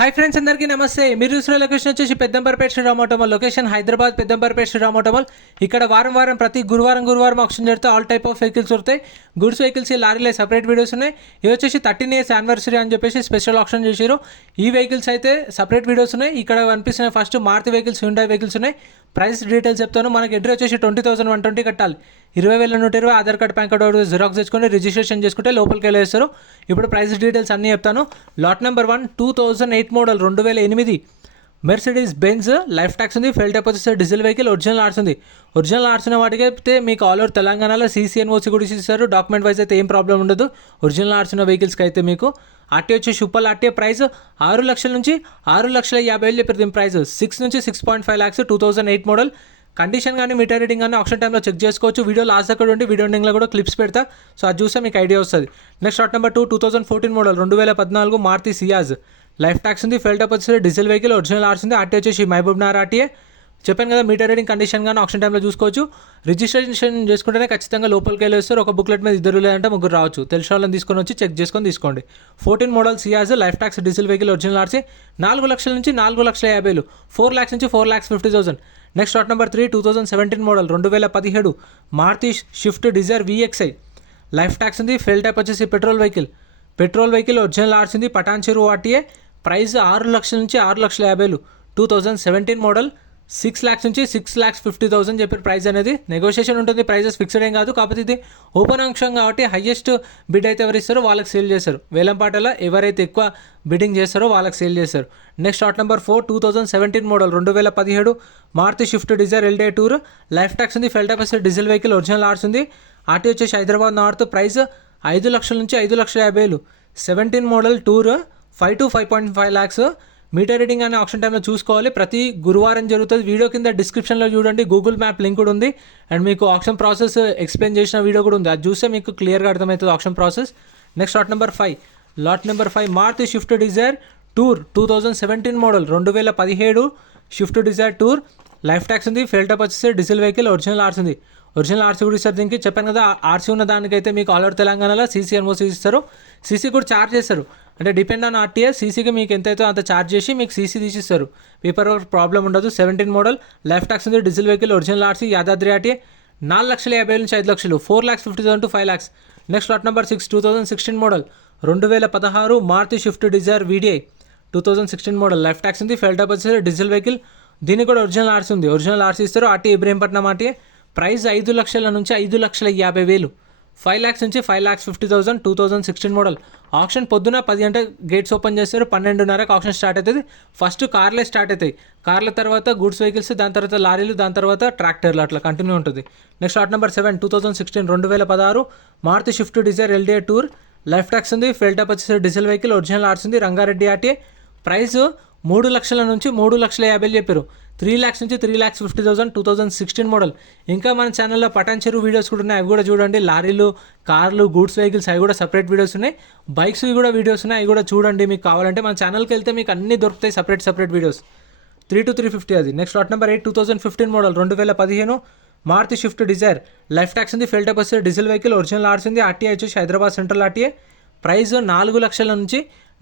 Hi friends, అందరికీ నమస్తే. మీరు చూసిన లొకేషన్ వచ్చేసి Peddamberpet Shriram automall. Location Hyderabad Peddamberpet Shriram automall. ఇక్కడ వారం ప్రతి గురువారం ఆప్షన్ చేస్తే ఆల్ టైప్ ఆఫ్ వెహికల్స్ దొరుకుతాయి. గుడ్స్ వెహికల్స్, లారీలే సపరేట్ వీడియోస్ ఉన్నాయి. ఇవి వచ్చేసి 13 years యానివర్సరీ అని చెప్పేసి స్పెషల్ ఆప్షన్ చేశారు. ఈ వెహికల్స్ అయితే సపరేట్ వీడియోస్ ఉన్నాయి. ఇక్కడ కనిపిస్తున్న first Maruti vehicles, Hyundai vehicles ఉన్నాయి. ప్రైస్ డీటెయిల్స్ చెప్తాను. మనకి ఎంట్రీ వచ్చేసి 20,120 కట్టాలి. 20,120 Aadhaar card, PAN card xerox తెచ్చుకొని రిజిస్ట్రేషన్ చేసుకుంటే లోపలికి వెళ్ళేస్తారు. ఇప్పుడు ప్రైస్ డీటెయిల్స్ అన్నీ చెప్తాను. Lot number 1 2008 model 2008 Mercedes Benz. Life tax ఉంది. ఫెల్ టైప్ వచ్చేసి డీజిల్ వెహికల్. ఒరిజినల్ ఆర్ట్స్ ఉంది. ఒరిజినల్ ఆర్ట్స్ ఉన్న వాటికి అయితే మీకు ఆల్ ఓవర్ తెలంగాణలో CCNOC కూడా ఇస్తారు. డాక్యుమెంట్ వైజ్ అయితే ఏం ప్రాబ్లం ఉండదు. ఒరిజినల్ ఆర్ట్స్ ఉన్న వెహికల్స్కి అయితే మీకు ఆర్టీ వచ్చి సూపర్ ఆర్టీ ప్రైస్ 6 లక్షల నుంచి 6,50,000 చెప్పారు. దీని ప్రైస్ 6 నుంచి 6.5 lakhs. 2008 మోడల్. కండిషన్ కానీ మీటర్ రీడింగ్ కానీ ఆప్షన్ టైంలో చెక్ చేసుకోవచ్చు. వీడియో లాస్ట్ అక్కడ ఉండి వీడియో ఎండింగ్లో కూడా క్లిప్స్ పెడతా. సో అది చూస్తే మీకు ఐడియా వస్తుంది. Next lot number 2 2014 model 2014 Maruti Ciaz. Life tax ఉంది. ఫెల్ టైప్ వచ్చేసి డీజిల్ వెహికల్. ఒరిజినల్ ఆర్ట్స్ ఉంది. ఆర్టీ వచ్చేసి మహబూబ్ నగర్ ఆర్టీఏ. చెప్పాను కదా, మీటర్ రీడింగ్ కండిషన్ కానీ ఆప్షన్ టైంలో చూసుకోవచ్చు. రిజిస్ట్రేషన్ చేసుకుంటేనే ఖచ్చితంగా లోపలికి వెళ్ళేస్తారు. ఒక బుక్లెట్ మీద 2 లేదంటే 3 రావచ్చు. తెలిసిన వాళ్ళని తీసుకొని వచ్చి చెక్ చేసుకొని తీసుకోండి. 14 model Ciaz. Life tax diesel vehicle. Original RC. 4 లక్షల నుంచి 4,50,000. 4 lakhs నుంచి 4,50,000. Next lot number 3 2017 model 2017 Maruti Swift Dzire VXI. Life tax ఉంది. ఫెల్ టైప్ వచ్చేసి పెట్రోల్ వెహికల్. ఒరిజినల్ ఆర్సీ ఉంది. పటాన్ చెరువు ఆర్టీఏ. ప్రైస్ 6 లక్షల నుంచి 6,50,000. 2017 మోడల్. 6 lakhs నుంచి 6,50,000 చెప్పారు ప్రైస్ అనేది. నెగోషియేషన్ ఉంటుంది. ప్రైజెస్ ఫిక్స్డ్ ఏం కాదు. కాకపోతే ఇది ఓపెన్ ఆప్షన్ కాబట్టి హైయెస్ట్ బిడ్ అయితే ఎవరు ఇస్తారో వాళ్ళకి సేల్ చేస్తారు. వేలంపాటలో ఎవరైతే ఎక్కువ బిడ్డింగ్ చేస్తారో వాళ్ళకి సేల్ చేస్తారు. Next lot number 4 2017 model 2017 Maruti Swift Dzire LDA tour. Life tax ఉంది. Fuel type diesel vehicle. Original arts ఉంది. ఆర్టీ వచ్చేసి హైదరాబాద్ నార్త్. ప్రైస్ 5 లక్షల నుంచి 5,50,000. 17 model tour 5 to 5.5 lakhs. Meter reading అనే ఆప్షన్ టైంలో చూసుకోవాలి. ప్రతి గురువారం జరుగుతుంది. వీడియో కింద డిస్క్రిప్షన్లో చూడండి. గూగుల్ మ్యాప్ లింక్ కూడా ఉంది. అండ్ మీకు ఆప్షన్ ప్రాసెస్ ఎక్స్ప్లెయిన్ చేసిన వీడియో కూడా ఉంది. అది చూస్తే మీకు క్లియర్గా అర్థమవుతుంది auction process. Next lot number 5 Maruti Swift Dzire tour 2017 model 2017 Swift Dzire tour. Life tax ఉంది. ఫెల్ టైప్ వచ్చేసి డీజిల్ వెహికల్. ఒరిజినల్ ఆర్ట్స్ ఉంది. ఒరిజినల్ ఆర్సీ కూడా ఇస్తారు. దీనికి చెప్పాను కదా, ఆర్సీ ఉన్న దానికైతే మీకు ఆల్ ఓవర్ తెలంగాణలో CCNOC ఇస్తారు. CC కూడా ఛార్జ్ చేస్తారు. అంటే డిపెండ్ ఆన్ ఆర్టీఏ. CCకి మీకు ఎంతైతే అంత ఛార్జ్ చేసి మీకు CC తీసిస్తారు. పేపర్ వర్క్ ప్రాబ్లం ఉండదు. 17 మోడల్. లైఫ్ ట్యాక్స్ ఉంది. Diesel vehicle. Original RC. Yadadri RTA. 4,50,000 నుంచి 5 లక్షలు. 4,50,000 to 5 lakhs. Next lot number 6 2016 model 2016 Maruti Swift Dzire VDI. 2016 model. Life tax ఉంది. ఫెల్ టైప్ వచ్చేసి డీజిల్ వెహికల్. దీనికి కూడా ఒరిజినల్ ఆర్సీ ఉంది. ఒరిజినల్ ఆర్సీ ఇస్తారు. RT Ibrahimpatnam RTA. ప్రైస్ 5 లక్షల నుంచి 5,50,000. 5 lakhs నుంచి 5,50,000. 2016 మోడల్. ఆప్షన్ పొద్దున 10 గంటల గేట్స్ ఓపెన్ చేస్తారు. 12:30కి ఆప్షన్ స్టార్ట్ అవుతుంది. ఫస్ట్ కార్లే స్టార్ట్ అవుతాయి. కార్ల తర్వాత గూడ్స్ వెహికల్స్, దాని తర్వాత లారీలు, దాని తర్వాత ట్రాక్టర్లు, అట్లా కంటిన్యూ ఉంటుంది. Next lot number 7 2016 2016 Maruti Swift Dzire LDA tour. Life tax ఉంది. ఫెల్ టైప్ వచ్చేసి డీజిల్ వెహికల్. ఒరిజినల్ ఆర్ట్స్ ఉంది. రంగారెడ్డి ఆర్టీఏ. ప్రైస్ 3 లక్షల నుంచి 3,50,000 చెప్పారు. 3 lakhs నుంచి 3,50,000. 2016 మోడల్. ఇంకా మన ఛానల్లో పటాన్ చెరువు వీడియోస్ కూడా ఉన్నాయి. అవి కూడా చూడండి. లారీలు, కార్లు, గూడ్స్ వెహికల్స్ అవి కూడా సపరేట్ వీడియోస్ ఉన్నాయి. బైక్స్ కూడా వీడియోస్ ఉన్నాయి. అవి కూడా చూడండి. మీకు కావాలంటే మన ఛానల్కి వెళ్తే మీకు అన్నీ దొరుకుతాయి. Separate videos. 3 to 350 అది. Next lot number 8 2015 model 2015 Maruti Swift Dzire. Life tax ఉంది. ఫెల్ టైప్ వచ్చేసి డీజిల్ వెహికల్. ఒరిజినల్ ఆర్ట్స్ ఉంది. ఆర్టీఐ వచ్చేసి హైదరాబాద్ సెంట్రల్ ఆర్టీఏ. ప్రైస్ 4 లక్షల నుంచి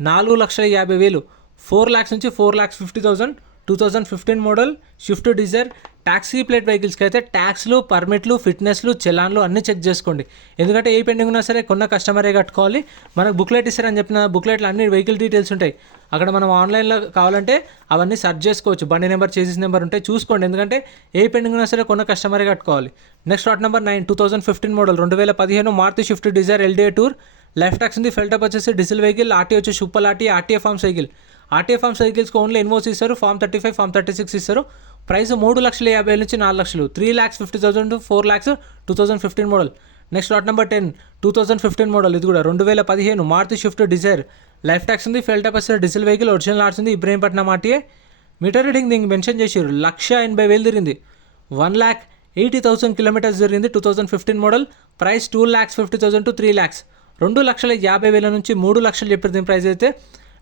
4,50,000. 4 lakhs నుంచి 4,50,000. 2015 model Swift Dzire. Taxi plate వెహికల్స్కి అయితే ట్యాక్స్లు, పర్మిట్లు, ఫిట్నెస్లు, చలాన్లు అన్నీ చెక్ చేసుకోండి. ఎందుకంటే ఏ పెండింగ్ ఉన్నా సరే కొన్న కస్టమరే కట్టుకోవాలి. మనకు బుక్లెట్ ఇస్తారని చెప్పిన బుక్లెట్లో అన్ని వెహికల్ డీటెయిల్స్ ఉంటాయి. అక్కడ మనం ఆన్లైన్లో కావాలంటే అవన్నీ సెర్చ్ చేసుకోవచ్చు. బండి నెంబర్, చేసిస్ నెంబర్ ఉంటాయి, చూసుకోండి. ఎందుకంటే ఏ పెండింగ్ ఉన్నా సరే కొన్న కస్టమరే కట్టుకోవాలి. Next lot number 9 2015 model 2015 Maruti Swift Dzire LDA tour. Life tax ఉంది. ఫెల్ టైప్ వచ్చేసి డీజిల్ వెహికల్. ఆర్టీ వచ్చి super RTA forms vehicle. RTA forms వెహికల్స్కి ఓన్లీ ఇన్వోస్ ఇస్తారు. ఫామ్ 35, ఫామ్ 36 ఇస్తారు. ప్రైస్ 3,50,000 నుంచి 4 లక్షలు. 3,50,000 to 4 lakhs. 2015 model. Next lot number 10 2015 model. ఇది కూడా 2015 Maruti Swift Dzire. Life tax ఉంది. ఫెల్ టైప్ వచ్చేసి డీజిల్ వెహికల్. ఒరిజినల్ ఆర్ట్స్ ఉంది. ఇబ్రహీంపట్నం ఆర్టీఏ. మీటర్ రీడింగ్ దీనికి మెన్షన్ చేశారు. 1,80,000 తిరిగింది. 1,80,000 kilometers జరిగింది. 2015 మోడల్. Price 2,50,000 to 3 lakhs. 2,50,000 నుంచి 3 లక్షలు చెప్పారు దీని ప్రైస్ అయితే.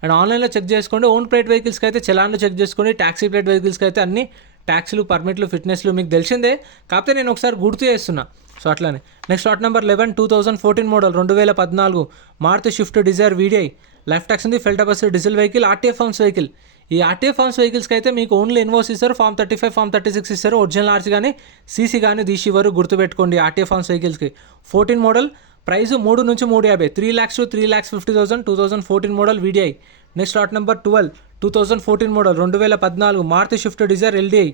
అండ్ ఆన్లైన్లో చెక్ చేసుకోండి. ఓన్ ప్లేట్ వెహికల్స్కి అయితే చలాన్లు చెక్ చేసుకోండి. ట్యాక్సీ ప్లేట్ వెహికల్స్కి అయితే అన్ని ట్యాక్సీలు, పర్మిట్లు, ఫిట్నెస్లు మీకు తెలిసిందే. కాకపోతే నేను ఒకసారి గుర్తు చేస్తున్నా. సో అట్లానే next lot number 11 2014 model 2014 Maruti Swift Dzire VDI. Life tax ఉంది, ఫెల్ టపస్ diesel vehicle, RTA forms vehicle. ఈ ఆర్టీఏ ఫార్మ్స్ వెహికల్స్కి అయితే మీకు ఓన్లీ ఇన్వాయిస్ ఇస్తారు, ఫామ్ 35 ఫామ్ 36 ఇస్తారు. ఒరిజినల్ ఆర్సీ కానీ సీసీ కానీ తీసి ఇవ్వరు, గుర్తుపెట్టుకోండి. ఆర్టీఏ ఫార్మ్స్ వెహికల్స్కి 14 మోడల్, ప్రైస్ 3 నుంచి 350, 3 lakhs to 3,50,000, 2014 model VDI. Next lot number 12, 2014 model 2014 Maruti Swift Dzire LDI.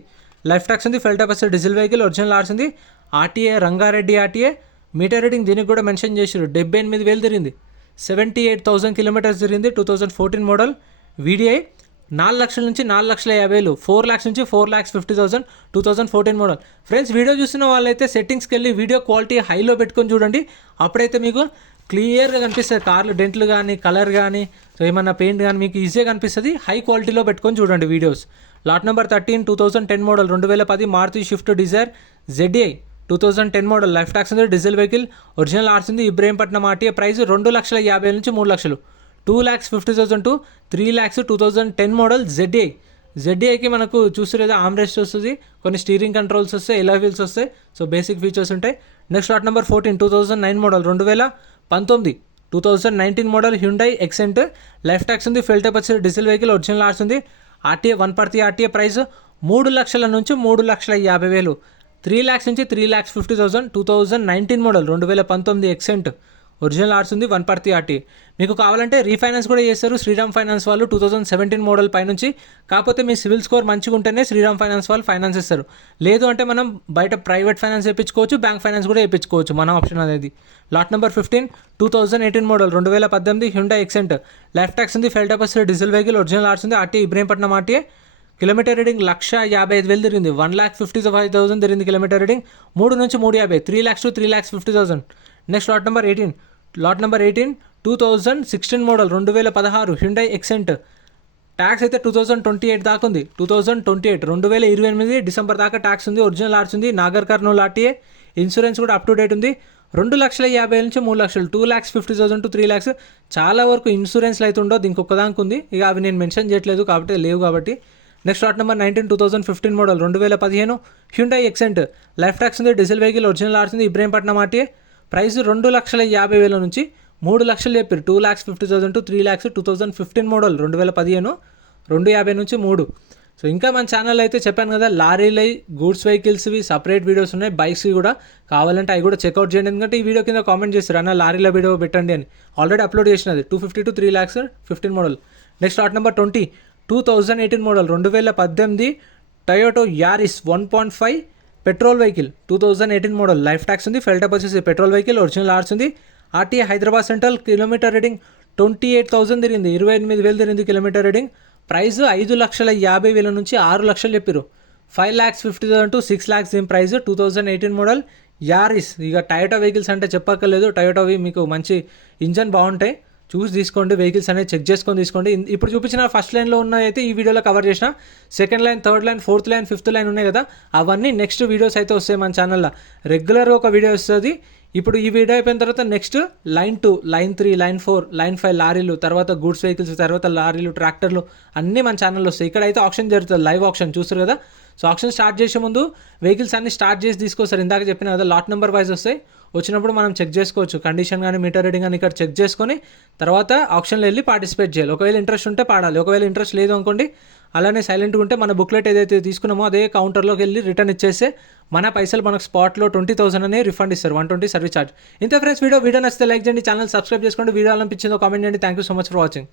Life tax ఉంది, ఫెల్ టపస్ డీజిల్ వెహికల్, ఒరిజినల్ ఆర్సీ ఉంది, RTA Rangareddy RTA. Meter reading దీనికి కూడా మెన్షన్ చేసారు, 78,000 తిరిగింది, 78,000 కిలోమీటర్స్ తిరిగింది. 2014 మోడల్ వీడిఐ. 4 లక్షల నుంచి 4,50,000, 4 lakhs నుంచి 4,50,000, 2014 మోడల్. ఫ్రెండ్స్, వీడియో చూస్తున్న వాళ్ళైతే సెట్టింగ్స్కి వెళ్ళి వీడియో క్వాలిటీ హైలో పెట్టుకొని చూడండి, అప్పుడైతే మీకు క్లియర్గా కనిపిస్తుంది. కార్లు డెంట్లు కానీ కలర్ కానీ సో ఏమన్నా పెయింట్ కానీ మీకు ఈజీగా కనిపిస్తుంది. హై క్వాలిటీలో పెట్టుకొని చూడండి videos. Lot number 13, 2010 model 2010 Maruti Swift Dzire ZI. 2010 model, life tax ఉంది, డీజిల్ వెహికల్, ఒరిజినల్ ఆర్సీ ఉంది, ఇబ్రహీంపట్నం ఆర్టీఏ. ప్రైస్ 2,50,000 నుంచి 3 లక్షలు, 2,50,000 to 3 lakhs. 2010 model ZI. జెడ్ఐకి మనకు చూస్తురేదా ఆమ్రెస్ట్ వస్తుంది, కొన్ని స్టీరింగ్ కంట్రోల్స్ వస్తాయి, ఎలాయ్ వీల్స్ వస్తాయి, సో బేసిక్ ఫీచర్స్ ఉంటాయి. Next lot number 14, 2009 model 2019, 2019 model Hyundai Xcent. Life tax ఉంది, ఫెల్ టపస్ డీజిల్ వెహికల్, ఒరిజినల్ ఆర్సీ ఉంది, ఆర్టీఏ 1 ఆర్టీఏ. ప్రైస్ 3 లక్షల నుంచి 3,50,000, 3 lakhs నుంచి 3,50,000. 2019 మోడల్ 2019 ఎక్సెంట్, ఒరిజినల్ ఆర్ట్స్ ఉంది, 1 ఆర్టీ. మీకు కావాలంటే రీఫైనాన్స్ కూడా చేస్తారు శ్రీరామ్ ఫైనాన్స్ వాళ్ళు 2017 మోడల్ పైనుంచి. కాకపోతే మీ సివిల్ స్కోర్ మంచిగా ఉంటేనే శ్రీరామ్ ఫైనాన్స్ వాళ్ళు ఫైనాన్స్ ఇస్తారు. లేదు అంటే మనం బయట ప్రైవేట్ ఫైనాన్స్ వేయించుకోవచ్చు, బ్యాంక్ ఫైనాన్స్ కూడా వేయించుకోవచ్చు, మన ఆప్షన్ అనేది. Lot number 15, 2018 model 2018 Hyundai Xcent. Life tax ఉంది, ఫెల్ టపస్ డీజిల్ వెహికల్, ఒరిజినల్ ఆర్ట్స్ ఉంది, RT Ibrahimpatnam RTA. Kilometre reading 1,55,000 తిరిగింది, 1,55,000 తిరిగింది కిలోమీటర్ రీడింగ్. 3 నుంచి 350, 3 lakhs to 3,50,000. Next lot number 18, 2016 model 2016 Hyundai Xcent. Tax అయితే 2028 దాకా ఉంది, 2028 డిసెంబర్ దాకా ట్యాక్స్ ఉంది, ఒరిజినల్ ఆర్ట్స్ ఉంది, నాగర్ కర్నూలు ఆర్టీఏ. ఇన్సూరెన్స్ కూడా అప్ టు డేట్ ఉంది. 2,50,000 నుంచి 3 లక్షలు, 2,50,000 to 3 lakhs. చాలా వరకు ఇన్సూరెన్స్లు అయితే ఉండవు, దీనికి ఒక్కదానికి ఉంది, ఇక అవి నేను మెన్షన్ చేయట్లేదు కాబట్టి లేవు కాబట్టి. Next lot number 19, 2015 model 2015 Hyundai Xcent. Life tax ఉంది, డీజిల్ వెహికల్, ఒరిజినల్ ఆర్ట్స్ ఉంది, ఇబ్రహీంపట్నం ఆర్టీఏ. ప్రైస్ 2,50,000 నుంచి 3 లక్షలు చెప్పారు, 2,50,000 to 3 lakhs. 2015 మోడల్ 2015, 250 నుంచి 3. సో ఇంకా మన ఛానల్ అయితే చెప్పాను కదా, లారీలై గూడ్స్ వెహికల్స్వి సపరేట్ వీడియోస్ ఉన్నాయి, బైక్స్వి కూడా కావాలంటే అవి కూడా చెక్అవుట్ చేయండి. ఎందుకంటే ఈ వీడియో కింద కామెంట్ చేస్తారు అన్న లారీల వీడియో పెట్టండి అని, ఆల్రెడీ అప్లోడ్ చేసినది. 250 to 3 lakhs 15 model. Next lot number 20, 2018 model 2018 Toyota Yaris 1.5 petrol vehicle. 2018 model, life tax ఉంది, ఫెల్ టపస్ పెట్రోల్ వెహికల్, ఒరిజినల్ ఆర్ట్స్ ఉంది, RTA Hyderabad central. Kilometre reading 28,000 తిరిగింది, 28,000 తిరిగింది కిలోమీటర్ రీడింగ్. ప్రైస్ 5,50,000 నుంచి 6 లక్షలు చెప్పారు, 5,50,000 to 6 lakhs దీని ప్రైస్. 2018 model Aries. ఇక టయోటో వెహికల్స్ అంటే చెప్పక్కర్లేదు, టయోటోవి మీకు మంచి ఇంజన్ బాగుంటాయి, చూసి తీసుకోండి, వెహికల్స్ అనేది చెక్ చేసుకొని తీసుకోండి. ఇప్పుడు చూపించిన ఫస్ట్ లైన్లో ఉన్నాయి అయితే ఈ వీడియోలో కవర్ చేసిన, second line, third line, fourth line, fifth line ఉన్నాయి కదా, అవన్నీ నెక్స్ట్ వీడియోస్ అయితే వస్తాయి మన ఛానల్లో. రెగ్యులర్గా ఒక వీడియో వస్తుంది. ఇప్పుడు ఈ వీడియో అయిపోయిన తర్వాత next line 2, line 3, line 4, line 5 లారీలు, తర్వాత గూడ్స్ వెహికల్స్, తర్వాత లారీలు, ట్రాక్టర్లు అన్నీ మన ఛానల్లో వస్తాయి. ఇక్కడైతే ఆప్షన్ జరుగుతుంది, లైవ్ ఆప్షన్ చూస్తారు కదా. సో ఆప్షన్ స్టార్ట్ చేసే ముందు వెహికల్స్ అన్ని స్టార్ట్ చేసి తీసుకొస్తారు, ఇందాక చెప్పిన కదా, లాట్ నెంబర్ వైజ్ వస్తాయి. వచ్చినప్పుడు మనం చెక్ చేసుకోవచ్చు, కండిషన్ కానీ మీటర్ రీడింగ్ కానీ ఇక్కడ చెక్ చేసుకొని తర్వాత ఆప్షన్లో వెళ్ళి పార్టిసిపేట్ చేయాలి. ఒకవేళ ఇంట్రెస్ట్ ఉంటే పాడాలి, ఒకవేళ ఇంట్రెస్ట్ లేదు అనుకోండి, అలానే సైలెంట్గా ఉంటే మన బుక్లెట్ ఏదైతే తీసుకున్నామో అదే కౌంటర్లోకి వెళ్ళి రిటర్న్ ఇచ్చేస్తే మన పైసలు మనకు స్పాట్లో 20,000 అని రిఫండ్ ఇస్తారు, 120 సర్వీస్ ఛార్జ్. ఇంత ఫ్రెండ్స్, వీడియో నచ్చితే లైక్ చేయండి, ఛానల్ సబ్స్క్రైబ్ చేసుకోండి, వీడియో అనిపించిందో కామెంట్ చేయండి. Thank you so much for watching.